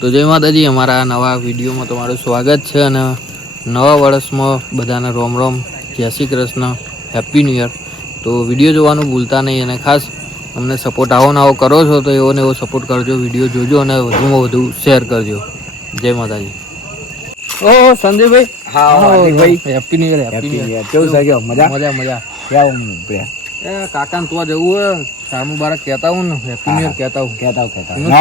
તો જય માતાજી, અમારા નવા વિડીયોમાં તમારું સ્વાગત છે અને નવા વર્ષમાં બધાને રોમ રોમ, જય Shri Krishna, happy new year. તો વિડીયો જોવાનું ભૂલતા નહીં અને ખાસ અમને સપોર્ટ આવો કરો છો તો એવો ને એવો સપોર્ટ કરજો, વિડીયો જોજો અને વધુમાં વધુ શેર કરજો. જય માતાજી. ઓહો સંજયભાઈ, હા ભાઈ, happy new year. Happy new year. કેવું છે? મજા મજા મજા. ક્યાં કાકા ને તો જવું હોય, સાલ મુબારક કહેતા હું ને, હેપી ન્યૂ યર કહેતા હું. કહેતા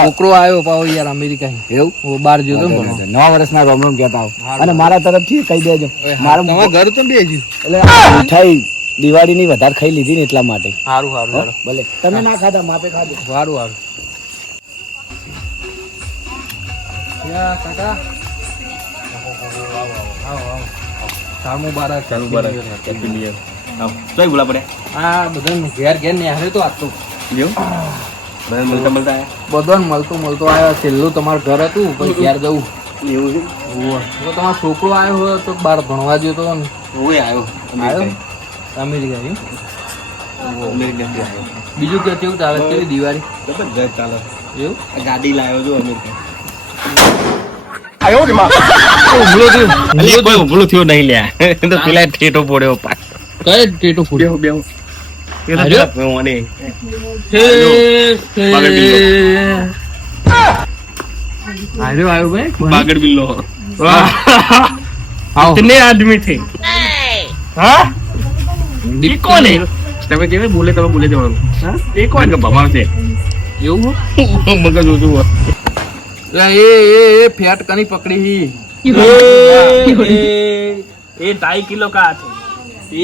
છોકરો આવ્યો પાછો યાર અમેરિકા, એવું બહાર જતો ને. નવા વર્ષના રોમ રોમ કહેતા હું અને મારા તરફથી કહી દેજો, મારું ઘર તો બેજ્યું એટલે મીઠાઈ દિવાળીની વધારે ખાઈ લીધી ને એટલા માટે. સારું સારું. ભલે તમે ના ખાધા, માપે ખાધો. સારું સારું. કાકા સાલ મુબારક. Happy new year. તોય બોલા પડે આ બધા ઘેર ઘેર ને હારે તો આતો મળતા મળતા બધાને મળતો આવ્યો. છેલ્લું તમારું ઘર હતું, પછી ઘેર જવું એવું છે. તો તમારો છોકરો આવ્યો હોય તો બહાર ભણવા જતો ને, આવ્યો અમેરિકા એમ. અમેરિકા બીજું કે કેવું ચાલે? કેવી દિવાળી? જબરજસ્ત ચાલે. એવું ગાડી લાવ્યો છું અમેરિકા. ભૂલો થયો નહીં લ્યા, તો પેલા ઠેઠો પડ્યો પાક. કઈ ટેટો ફૂટ્યો? બેહો આવ્યો ભાઈ बागड़ बिल्लो आओ कितने आदमी थे हाँ ये कौन है તમે કેવી બોલે તમે બોલે જવાનું હા એ કોણ કે ભમાવ છે એવું મગજ ઓછું એ ફેટ કની પકડી ये 2.5 किलो का है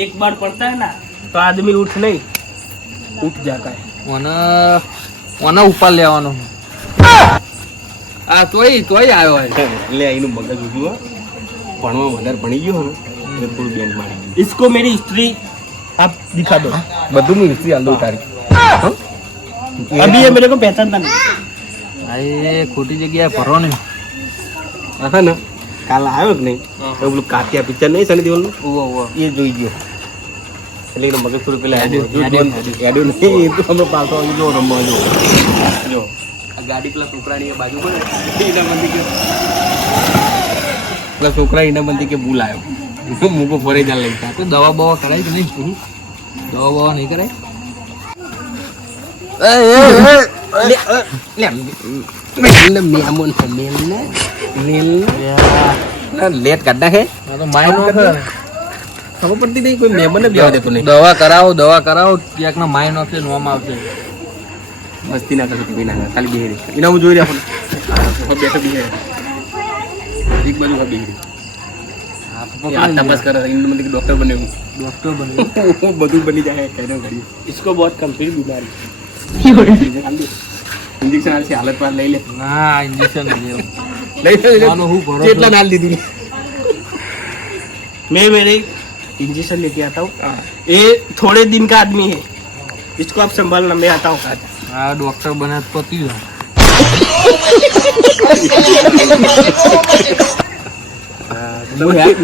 एक बार पड़ता है ना तो आदमी उठ नहीं उठ जाता है ઓના ઉપર લેવાનો. આ તોય આવ્યો એટલે એનું મગજ ઉઠ્યું ભણવા વધારે ભણી ગયો ને એટલે થોડું બેન મારે. इसको मेरी हिस्ट्री आप दिखा दो. બધું ની હિસ્ટ્રી આલો તારી. अभी ये मेरे को पहचानता नहीं. એ ખોટી જગ્યાએ ભરો ને. હા ને કાલ આવ્યો કે નહીં તો પેલું કાતિયા પિક્ચર નહીં સની દેઓલ નું એ જોઈ ગયો એટલે એનો મગજ થોડું પેલા હેડ્યું નહીં તો અમે પાછો જો રમવા જો ગાડી પેલા છોકરાની બાજુ પડે એના બંધી કે પેલા છોકરા એના બંધી કે ભૂલ આવ્યો મૂકો ફરે જ લઈ તો દવા બવા કરાય કે નહીં? દવા બવા નહીં કરાય? લેટ કાઢ નાખે તો માય નો ખબર પડતી નહીં કોઈ મહેમાન બી આવે દેતો નહીં. દવા કરાવો ક્યાંક ના માય નો છે નોમ આવશે. મસ્તી ના કરતો કોઈ ના ખાલી બેહી એના હું જોઈ રહ્યા બેઠો બેહી એક બાજુ બેહી तपस कर रहा है इन मतलब डॉक्टर बने हूँ બધું બની જાય कहने घड़ी इसको बहुत गंभीर बीमारी इंजेक्शन आल से हालत पर ले ले ના ઇન્જેક્શન લેવું ले આનો હું ભરોસો કેટલા डाल દીધું मैं मेरे इंजेक्शन लेके आता हूँ ये थोड़े दिन का आदमी है इसको आप संभालना मैं आता हूँ આ ડોક્ટર બને પતી જાય.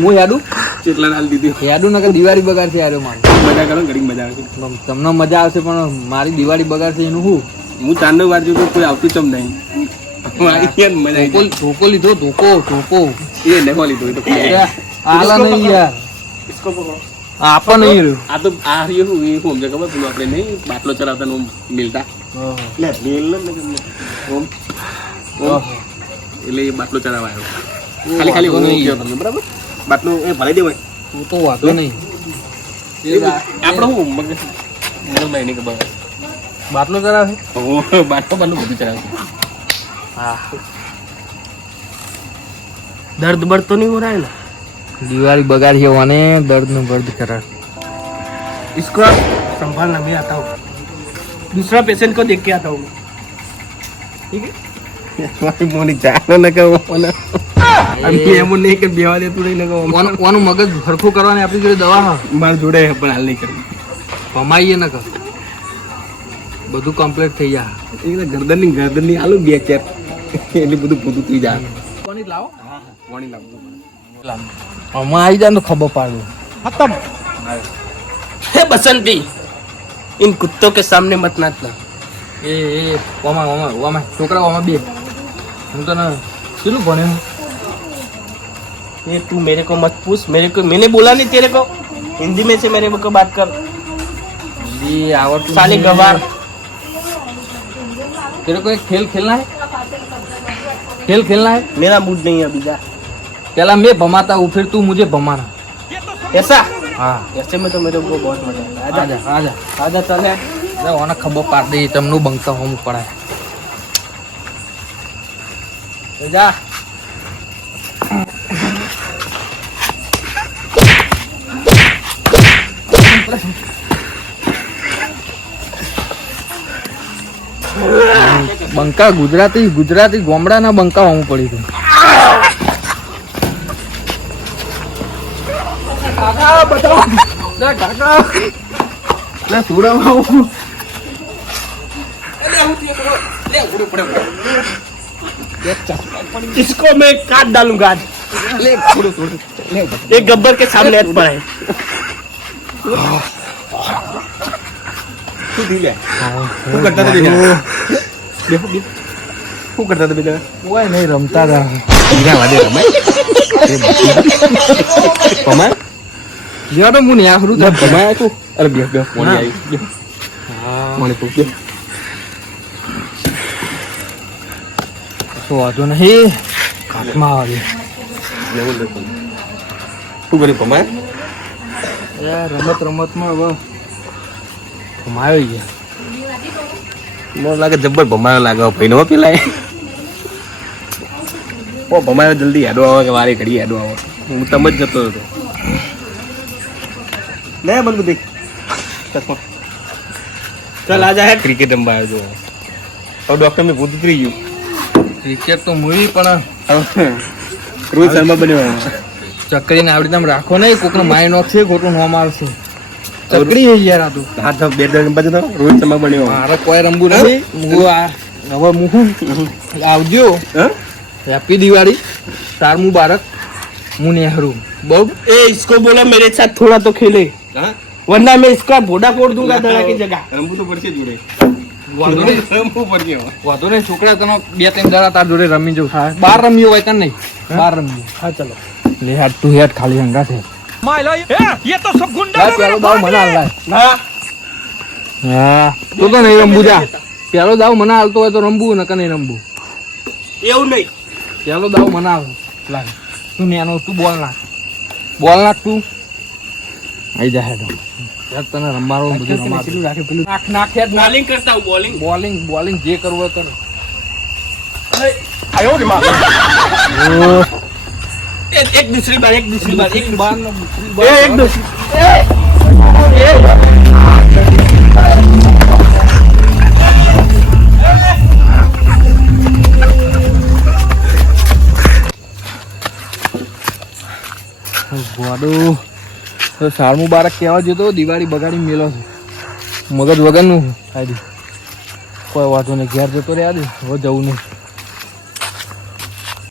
હું યાદું કેટલા डाल દીધું યાદું ને કે દિવાળી બગાડ છે યાર મારી. મજા કરો ઘડી મજા આવશે તમને મજા આવશે પણ મારી દિવાળી બગાડ છે એનું શું? હું ચાંદો વાર જો કોઈ આવતું ચમ નહીં મારી યાર મજા આવી ધોકો લીધો ધોકો ये नहीं લીધો એ તો આલા નહીં યાર, इसको पकड़ो આપા નહીં રહ્યું. આ તો આ રહ્યું એ હું સમજે ખબર પેલું આપણે નહીં બાટલો ચલાવતા નું મિલતા એટલે મિલ ઓમ એટલે એ બાટલો ચલાવવા આવ્યો ખાલી ખાલી હું ગયો તમને બરાબર બાટલો એ ભરાઈ દેવાય તું તો વાંધો નહીં. આપણો હું મગજ મને નહીં ખબર બાટલો કરાવે બાટલો બધું ચલાવે હા. दर्द बर्द तो नहीं हो रहा है ना દિવાળી બગાડી હોવાને દર્દ નું બર્દ કરાર. इसको आप संभालना मैं आता हूँ दूसरा पेशेंट को देख के आता हूँ ठीक है मोनी जाना न कहो अभी एम नहीं कर बेवा दे तू नहीं न कहो ઓનું મગજ હરખું કરવાની આપણી જોડે દવા હા मार जोड़े है पर हाल नहीं कर ભમાઈએ ન કર, બધું કમ્પ્લીટ થઈ જાય. एक गर्दन नहीं आलू બે ચેર એટલે બધું પૂરું થઈ જાય. કોની લાવો? હા પાણી લાવો આમાં આવી જાય તો ખબર પાડું. खत्म है बसंती इन कुत्तों के सामने मत नाचना એ ઓમાં છોકરા ઓમાં બે હું તને चलो बने ये तू मेरे को मत पूछ, मेरे को मैंने बोला नहीं तेरे को हिंदी में से मेरे को बात कर। ये आवर साले गवार। तेरे को एक खेल खेलना है, खेल खेलना है। मेरा मूड नहीं है अभी, जा। पहला मैं भमाता हूँ फिर तू मुझे भमाना। ऐसा? हाँ ऐसे में तो मेरे को बहुत मजा आता है। आजा आजा आजा चल है। ઓને ખબર પાડ દે તમનું બંકા હોમ પડાય जा। બંકા ગુજરાતી ગુજરાતી ગોમડાના બંકા હોમ પડી ગયું કાકા બતાવો લે કાકા લે સુડાવો इसको मैं काट डालूंगा आज। ले थोड़ो थोड़ो ले एक गब्बर के सामने हाथ पर है। तू ढील है। तू करता था बेटा। देखो देखो। तू करता था बेटा। ઓય નહીં રમતા હતા हीरा वादे रमाय। पमाय? યાર તો હું ને આખરું ना पमाय तू। अरे बिया बिया मोनी आई। હા मोनी तू बिया। તો વાંધો નહીં કાટમાં આવી लेवल देखो। तू करे पमाय? યાર રમત રમતમાં હવે ઘુમાવી ગયા मोर लागे जब्बर पमाय लागे भाई नो पिलाय। ओ पमाय जल्दी हेडो आवे के वारे घड़ी हेडो आवे। હું તમ જ જતો હતો લે બંધ દેખ चल आजा है क्रिकेट रमवा आयो जो और डॉक्टर में भूत उतरी गયું ક્રિકેટ તો મુવી પણ રોહિત શર્મા બન્યો ચકરીને આવડી તમે રાખો નહીં કોકનો માઇન્ડ ઓફ છે ખોટું નામ આવશે ચકરી છે યાર આ તો હા તો બે દળ બાજુ તો રોહિત શર્મા બન્યો મારે કોઈ રમવું નથી હું આ હવે હું આવજો हाँ હેપી દિવાળી સાર મુબારક હું નેहरू બબ ए इसको बोला मेरे साथ थोड़ा तो खेले वरना मैं इसका भोडा फोड़ दूंगा दड़ा की जगह रंबू तो पड़શે જોડે વાંધો નહીં રંબુ પડશે વાંધો નહીં છોકરા તને બે ત્રણ દાડા તાર જોડે રમી જવું થાય બાર રમ્યો હોય કે નહીં બાર રમ્યો હા ચલો લે હેડ તું હેડ ખાલી હંગા છે ये तो सब गुंडा પેલો દાવ મને હાલ હા હા તો નહીં રમવું જા પેલો દાવ મને હાલતો હોય તો રમવું નકર નહીં રમવું એવું નહીં પેલો દાવ મને હાલ લાગે તું નેનો તું બોલ નાખ તું આઈ જા હેડ યાર તને રમવાનું બધું રમાડું રાખે પેલું નાખ હેડ बॉलिंग करता हूँ बॉलिंग બોલિંગ જે કરવું હોય કરો आयो रे मां एक दूसरी बार एक दूसरी बार एक બાર નો एक दूसरी ગોડું તો સાલ મુબારક કહેવા જતો દિવાળી બગાડી મેલો છે મગજ વગરનું આદી કોઈ વાંધો નહીં ઘેર જતો રે આદી હવે જવું નહીં